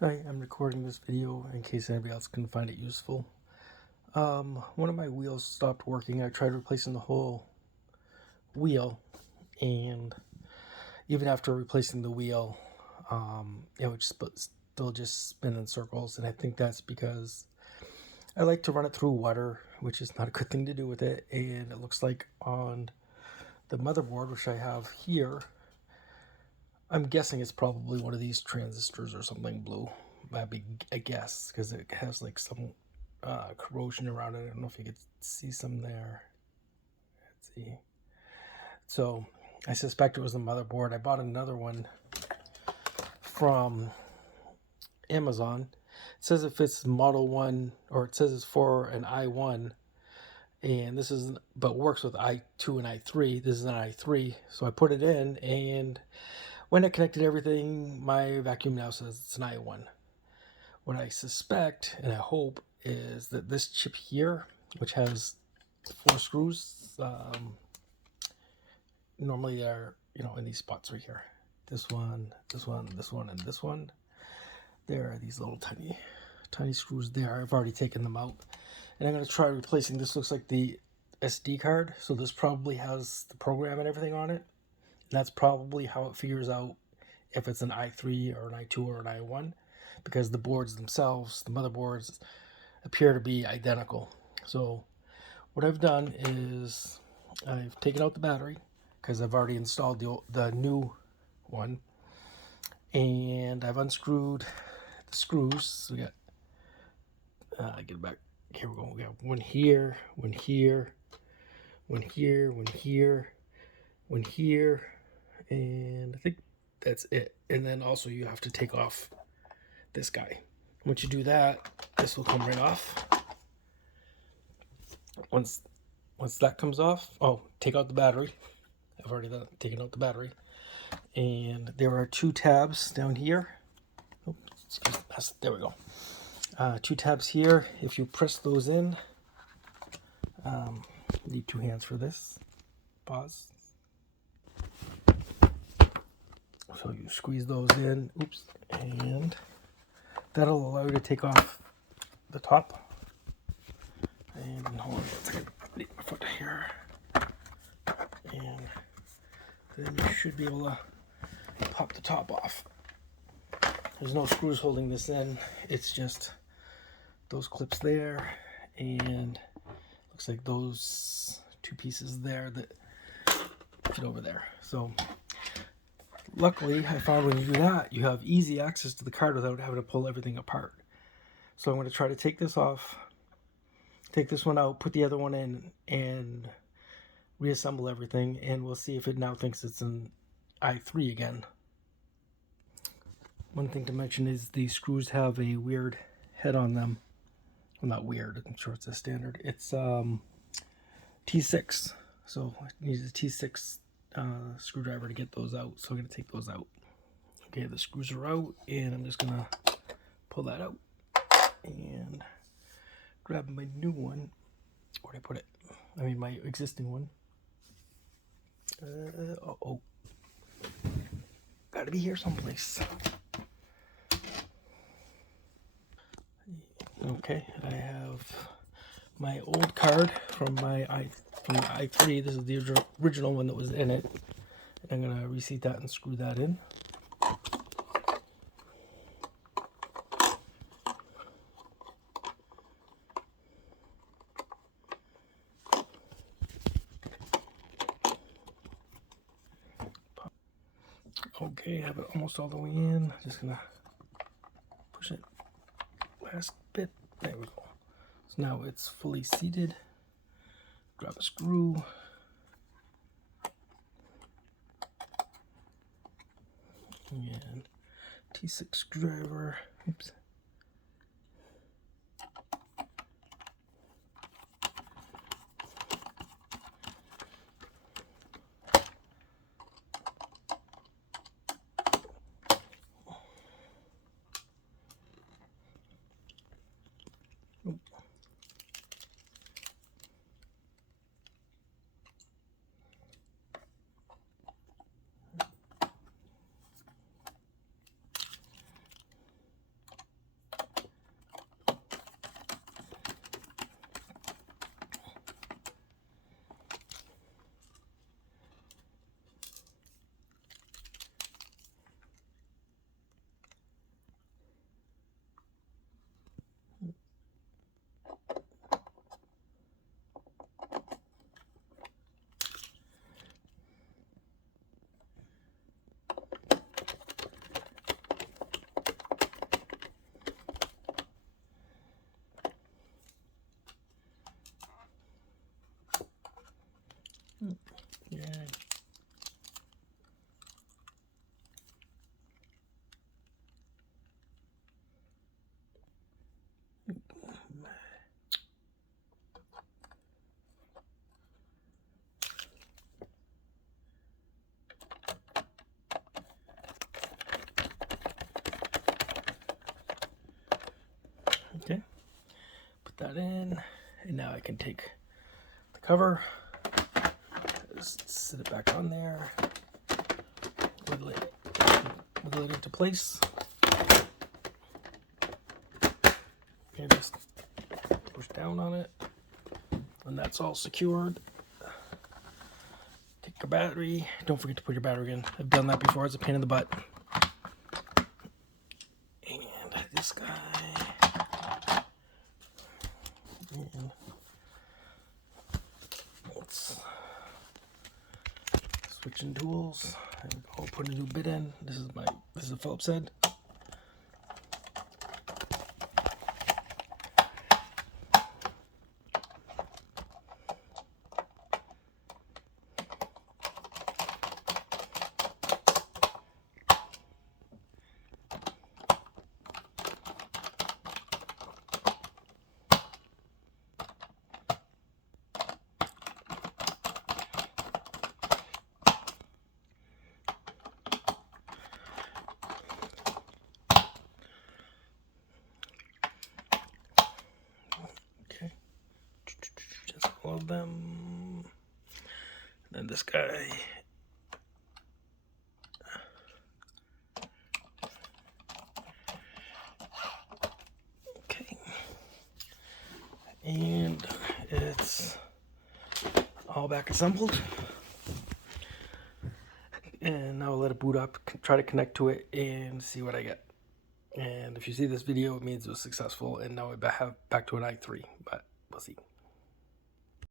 Hi, I'm recording this video in case anybody else can find it useful. One of my wheels stopped working. I tried replacing the whole wheel, and even after replacing the wheel, it would still just spin in circles. And I think that's because I like to run it through water, which is not a good thing to do with it. And it looks like on the motherboard, which I have here, I'm guessing it's probably one of these transistors or something blue. That'd be a guess because it has like some corrosion around it. I don't know if you could see some there. Let's see. So I suspect it was the motherboard. I bought another one from Amazon. It says if it's Model 1, or it says it's for an i1, and this is, but works with i2 and i3. This is an i3. So I put it in, and when I connected everything, my vacuum now says it's an i1. What I suspect and I hope is that this chip here, which has 4 screws, normally they're, in these spots right here. This one, this one, this one, and this one. There are these little tiny screws there. I've already taken them out. And I'm going to try replacing, this looks like the SD card. So this probably has the program and everything on it. And that's probably how it figures out if it's an i3 or an i2 or an i1. Because the boards themselves, the motherboards, appear to be identical. So what I've done is I've taken out the battery because I've already installed the new one, and I've unscrewed the screws. So we got get it back. Here we go. We got one here, one here, one here, one here, one here, and I think that's it. And then also you have to take off this guy. Once you do that, this will come right off. Once that comes off, take out the battery. I've already taken out the battery. And there are 2 tabs down here. Oops, there we go. 2 tabs here. If you press those in, need 2 hands for this. Pause. So you squeeze those in. Oops. And that'll allow you to take off the top. And hold on a second. Leave my foot here. And then you should be able to pop the top off. There's no screws holding this in. It's just those clips there, and looks like those 2 pieces there that fit over there. So luckily, I found when you do that, you have easy access to the card without having to pull everything apart. So I'm going to try to take this off, take this one out, put the other one in, and reassemble everything, and we'll see if it now thinks it's an i3 again. One thing to mention is these screws have a weird head on them. Well, not weird, I'm sure it's a standard. It's T6, so I need a T6 screwdriver to get those out, so I'm going to take those out. Okay, the screws are out, and I'm just going to pull that out and grab my new one. Where'd I put it? I mean, my existing one. Gotta be here someplace. Okay, I have my old card from the i3. This is the original one that was in it. I'm gonna reseat that and screw that in. Okay, I have it almost all the way in. Just gonna push it last bit. There we go. So now it's fully seated. Grab a screw. And T6 screwdriver. Oops. put that in, and now I can take the cover, just sit it back on there, wiggle it into place, and just push down on it, and that's all secured. Take your battery. Don't forget to put your battery in. I've done that before. It's a pain in the butt. And this guy. And let's switching tools. I'll put a new bit in. This is a Phillips head. Okay, just all of them. And then this guy. Okay, and it's all back assembled. And now I'll let it boot up, try to connect to it, and see what I get. And if you see this video, it means it was successful, and now I have back to an ithe, but we'll see.